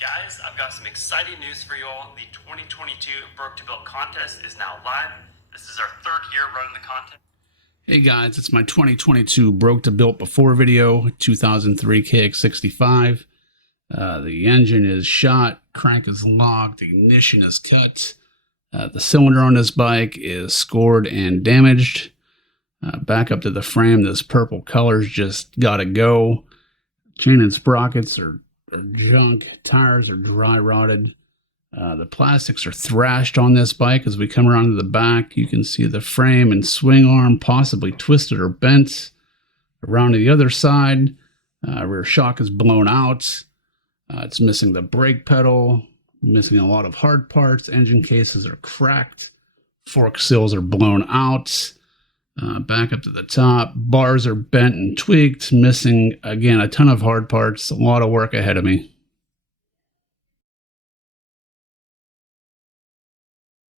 Guys, I've got some exciting news for you all. The 2022 Broke to Build contest is now live. This is our third year running the contest. Hey guys, it's my 2022 Broke to Built Before video, 2003 KX65. The engine is shot, crank is locked, ignition is cut. The cylinder on this bike is scored and damaged. Back up to the frame, this purple color's just gotta go. Chain and sprockets are junk. Tires are dry rotted. The plastics are thrashed on this bike. As we come around to the back, you can see the frame and swing arm possibly twisted or bent. Around to the other side, rear shock is blown out. It's missing the brake pedal, missing a lot of hard parts. Engine cases are cracked. Fork seals are blown out. Back up to the top, bars are bent and tweaked, missing, again, a ton of hard parts. A lot of work ahead of me.